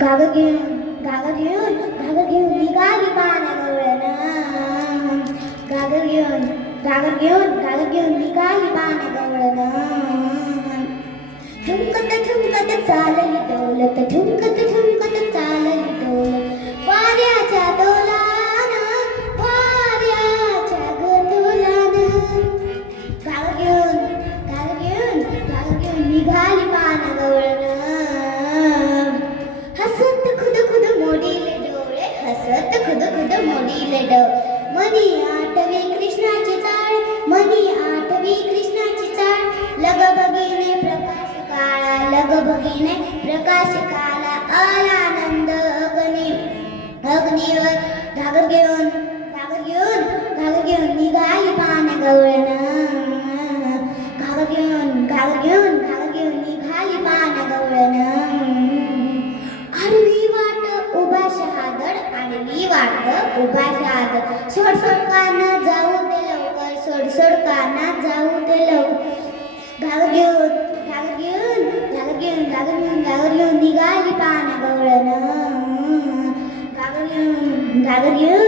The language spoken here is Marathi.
घागर घेऊन निघाली पाण्यागवळण. घागर घेऊन निघाली पाण्यागवळण. ठुमकत ठुमकत चालली डोलत, ठुमकत ठुमकत चालली डोलत, वाऱ्याच्या डोलान, वाऱ्याच्या गंधोलान. घागर घेऊन निघाली पाण्यागवळण. हसत खुद खुद मोडीले डोळे, हसत खुद खुद मोडीले डोळे. मनी आठवी कृष्णाची चाळ, मनी आठवी कृष्णाची चाळ. लगबगीने प्रकाश काळा, लगबगीने प्रकाश काळा. आलानंद अग्नीवर. घागर घेऊन निघाली पाण्यागवळण. घागर घेऊन निघाली पाण्यागवळण. आडवी वाट उभा शहादड, आडवी वाट उभा शहादड. सोड काना जाऊ दे लवकर, सोड काना जाऊ दे लवकर. घागर घेऊन निघाली पाण्यागवळण. घागर घेऊन